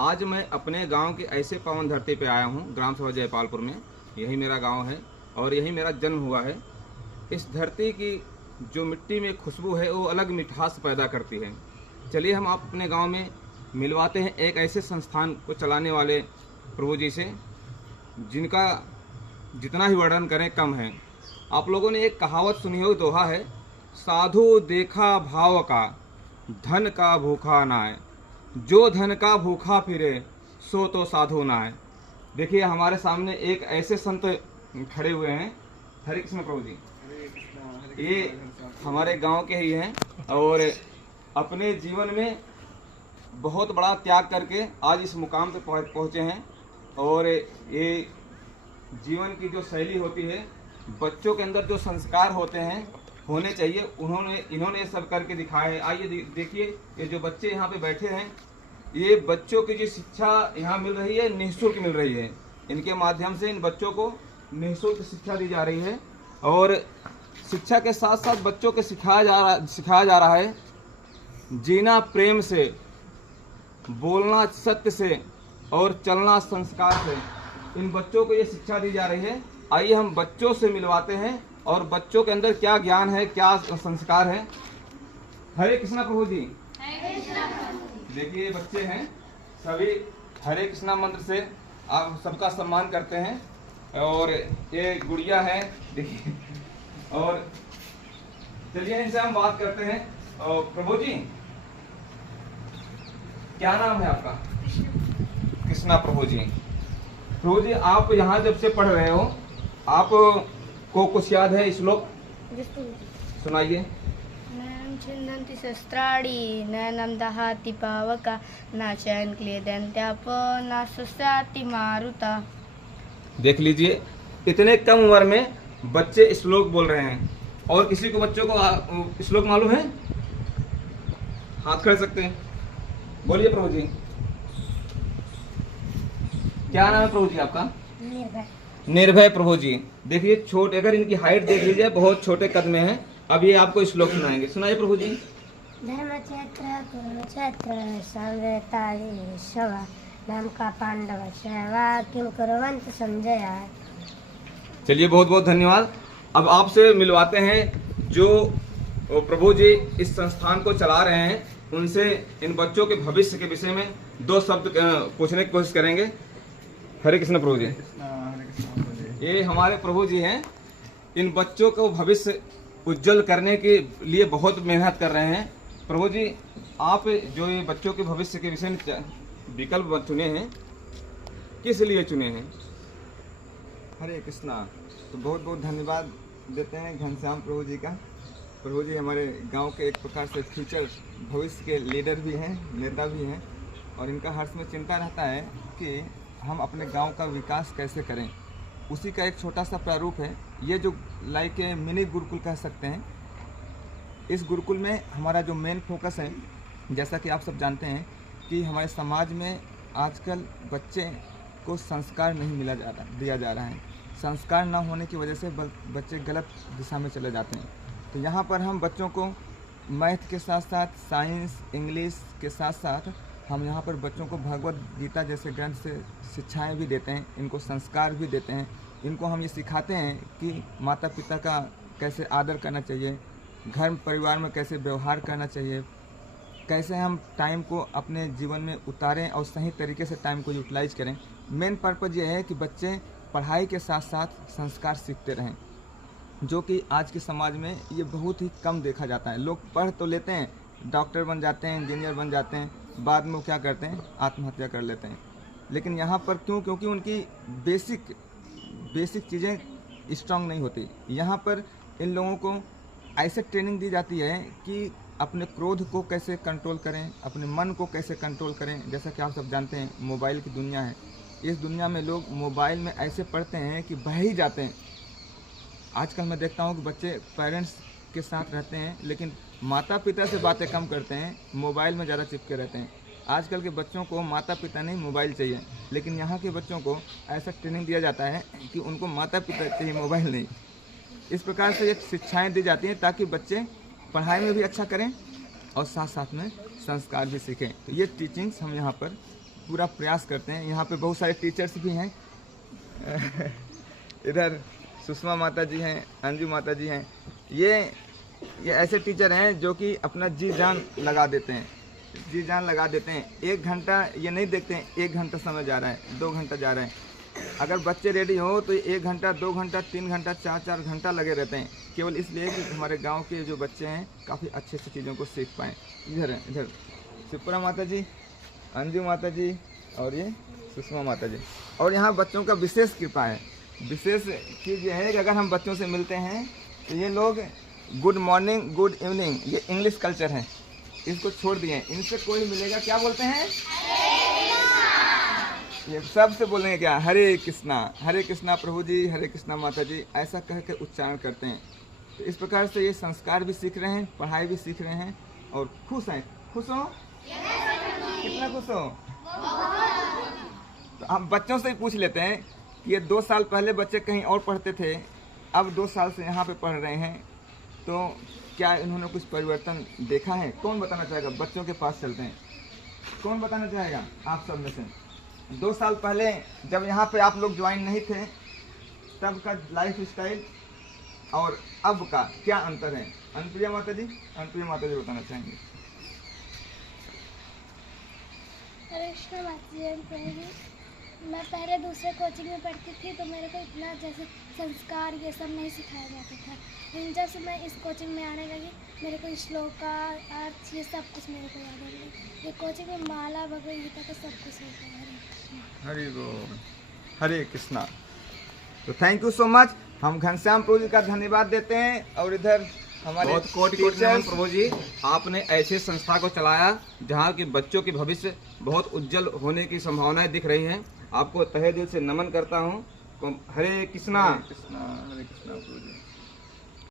आज मैं अपने गांव की ऐसे पावन धरती पे आया हूं, ग्राम सभा जयपालपुर में। यही मेरा गांव है और यही मेरा जन्म हुआ है। इस धरती की जो मिट्टी में खुशबू है वो अलग मिठास पैदा करती है। चलिए हम आप अपने गांव में मिलवाते हैं एक ऐसे संस्थान को चलाने वाले प्रभु जी से, जिनका जितना ही वर्णन करें कम है। आप लोगों ने एक कहावत सुनी हो, दोहा है, साधु देखा भाव का, धन का भूखा ना है। जो धन का भूखा फिरे सो तो साधु ना है। देखिए हमारे सामने एक ऐसे संत खड़े हुए हैं। हरे कृष्ण प्रभु जी, ये हमारे गांव के ही हैं और अपने जीवन में बहुत बड़ा त्याग करके आज इस मुकाम पे पहुंचे हैं। और ये जीवन की जो शैली होती है, बच्चों के अंदर जो संस्कार होते हैं होने चाहिए, इन्होंने ये सब करके दिखाया है। आइए देखिए, ये जो बच्चे यहाँ पे बैठे हैं, ये बच्चों की जो शिक्षा यहाँ मिल रही है निःशुल्क मिल रही है। इनके माध्यम से इन बच्चों को निःशुल्क शिक्षा दी जा रही है और शिक्षा के साथ साथ बच्चों को सिखाया जा रहा है जीना प्रेम से, बोलना सत्य से और चलना संस्कार से। इन बच्चों को ये शिक्षा दी जा रही है। आइए हम बच्चों से मिलवाते हैं और बच्चों के अंदर क्या ज्ञान है, क्या संस्कार है। हरे कृष्णा प्रभु जी। देखिए ये बच्चे हैं, सभी हरे कृष्णा मंत्र से आप सबका सम्मान करते हैं। और ये गुड़िया है, देखिए। और चलिए इनसे हम बात करते हैं। और प्रभु जी, क्या नाम है आपका? कृष्णा प्रभु जी। प्रभु जी, आप यहाँ जब से पढ़ रहे हो, आपको कुछ याद है श्लोक? सुनाइए। नैनं छिन्दन्ति शस्त्राणि नैनं दहति पावका नाशयन् क्लेदन्त्यापो न शुष्यति मारुता। देख लीजिए, इतने कम उम्र में बच्चे श्लोक बोल रहे हैं। और किसी को बच्चों को श्लोक मालूम है? हाथ खड़े सकते हैं, बोलिए प्रभु जी। क्या नाम है प्रभु जी आपका? निर्भय। निर्भय प्रभु जी। देखिए छोटे, अगर इनकी हाइट देख लीजिए, बहुत छोटे कद में है। अब ये आपको श्लोक सुनाएंगे, सुनाइए प्रभु जी। धर्मक्षेत्र कुरुक्षेत्र संवेतानि शवा नाम का पांडव सेवा किम कुर्वन्ति संजय। चलिए बहुत बहुत धन्यवाद। अब आपसे मिलवाते हैं जो प्रभु जी इस संस्थान को चला रहे हैं, उनसे इन बच्चों के भविष्य के विषय में दो शब्द पूछने की कोशिश करेंगे। हरे कृष्ण प्रभु जी। ये हमारे प्रभु जी हैं। इन बच्चों को भविष्य उज्जवल करने के लिए बहुत मेहनत कर रहे हैं। प्रभु जी, आप जो ये बच्चों के भविष्य के विषय में विकल्प चुने हैं, किस लिए चुने हैं? हरे कृष्णा। तो बहुत बहुत धन्यवाद देते हैं घनश्याम प्रभु जी का। प्रभु जी हमारे गांव के एक प्रकार से फ्यूचर भविष्य के लीडर भी हैं, नेता भी हैं। और इनका हर समय चिंता रहता है कि हम अपने गांव का विकास कैसे करें। उसी का एक छोटा सा प्रारूप है ये, जो लाइक मिनी गुरुकुल कह सकते हैं। इस गुरुकुल में हमारा जो मेन फोकस है, जैसा कि आप सब जानते हैं कि हमारे समाज में आजकल बच्चे को संस्कार नहीं दिया जा रहा है। संस्कार न होने की वजह से बच्चे गलत दिशा में चले जाते हैं। तो यहाँ पर हम बच्चों को मैथ के साथ साथ साइंस, इंग्लिश के साथ साथ हम यहाँ पर बच्चों को भगवत गीता जैसे ग्रंथ से शिक्षाएं भी देते हैं, इनको संस्कार भी देते हैं। इनको हम ये सिखाते हैं कि माता पिता का कैसे आदर करना चाहिए, घर परिवार में कैसे व्यवहार करना चाहिए, कैसे हम टाइम को अपने जीवन में उतारें और सही तरीके से टाइम को यूटिलाइज करें। मेन पर्पज़ ये है कि बच्चे पढ़ाई के साथ साथ संस्कार सीखते रहें, जो कि आज के समाज में ये बहुत ही कम देखा जाता है। लोग पढ़ तो लेते हैं, डॉक्टर बन जाते हैं, इंजीनियर बन जाते हैं, बाद में वो क्या करते हैं, आत्महत्या कर लेते हैं। लेकिन यहाँ पर क्यों? क्योंकि उनकी बेसिक चीज़ें स्ट्रांग नहीं होती। यहाँ पर इन लोगों को ऐसे ट्रेनिंग दी जाती है कि अपने क्रोध को कैसे कंट्रोल करें, अपने मन को कैसे कंट्रोल करें। जैसा कि आप सब जानते हैं मोबाइल की दुनिया है। इस दुनिया में लोग मोबाइल में ऐसे पढ़ते हैं कि बह ही जाते हैं। आजकल मैं देखता हूँ कि बच्चे पेरेंट्स के साथ रहते हैं लेकिन माता पिता से बातें कम करते हैं, मोबाइल में ज़्यादा चिपके रहते हैं। आजकल के बच्चों को माता पिता नहीं मोबाइल चाहिए, लेकिन यहाँ के बच्चों को ऐसा ट्रेनिंग दिया जाता है कि उनको माता पिता चाहिए, मोबाइल नहीं। इस प्रकार से ये शिक्षाएं दी जाती हैं ताकि बच्चे पढ़ाई में भी अच्छा करें और साथ साथ में संस्कार भी सीखें। तो ये टीचिंग्स हम यहाँ पर पूरा प्रयास करते हैं। यहाँ पे बहुत सारे टीचर्स भी हैं। इधर सुषमा माता जी हैं, अंजू माता जी हैं। ये ऐसे टीचर हैं जो कि अपना जी जान लगा देते हैं, जी जान लगा देते हैं। 1 घंटा ये नहीं देखते हैं 1 घंटा समय जा रहा है, 2 घंटा जा रहा है। अगर बच्चे रेडी हो तो 1 घंटा, 2 घंटा, 3 घंटा, 4 घंटा लगे रहते हैं, केवल इसलिए कि हमारे गांव के जो बच्चे हैं काफ़ी अच्छे से चीज़ों को सीख पाएँ। इधर शिवपुरा माता जी, अंजू माता जी और ये सुषमा माता जी। और यहाँ बच्चों का विशेष कृपा है। विशेष चीज़ ये है कि अगर हम बच्चों से मिलते हैं तो ये लोग गुड मॉर्निंग, गुड इवनिंग, ये इंग्लिश कल्चर है, इसको छोड़ दिए। इनसे कोई मिलेगा क्या बोलते हैं? ये सबसे बोलेंगे क्या? हरे कृष्णा प्रभु जी, हरे कृष्णा माता जी, ऐसा कह के उच्चारण करते हैं। तो इस प्रकार से ये संस्कार भी सीख रहे हैं, पढ़ाई भी सीख रहे हैं और खुश हैं। खुश हो? कितना खुश हो? तो हम बच्चों से ही पूछ लेते हैं कि ये 2 साल पहले बच्चे कहीं और पढ़ते थे, अब 2 साल से यहाँ पे पढ़ रहे हैं, तो क्या इन्होंने कुछ परिवर्तन देखा है? कौन बताना चाहेगा? बच्चों के पास चलते हैं। कौन बताना चाहेगा आप सब में से? 2 साल पहले जब यहाँ पे आप लोग ज्वाइन नहीं थे, तब का लाइफ स्टाइल और अब का क्या अंतर है? अनुप्रिया माता जी बताना चाहेंगे। कृष्ण माता जी, मैं पहले दूसरे कोचिंग में पढ़ती थी तो मेरे को इतना जैसे संस्कार ये सब नहीं सिखाया जाता था, लेकिन जब से मैं इस कोचिंग में आने लगी मेरे को श्लोक का अर्थ ये सब कुछ मेरे को याद है। ये कोचिंग में माला भगवद गीता का सब कुछ होता है। हरि बोल, हरे कृष्णा। तो थैंक यू सो मच। हम घनश्याम प्रभु जी का धन्यवाद देते हैं। और इधर हमारे बहुत कोटि नमन प्रभु जी, आपने ऐसे संस्था को चलाया जहाँ की बच्चों की भविष्य बहुत उज्जवल होने की संभावनाएं दिख रही हैं। आपको तहे दिल से नमन करता हूँ। हरे कृष्णा प्रभु जी।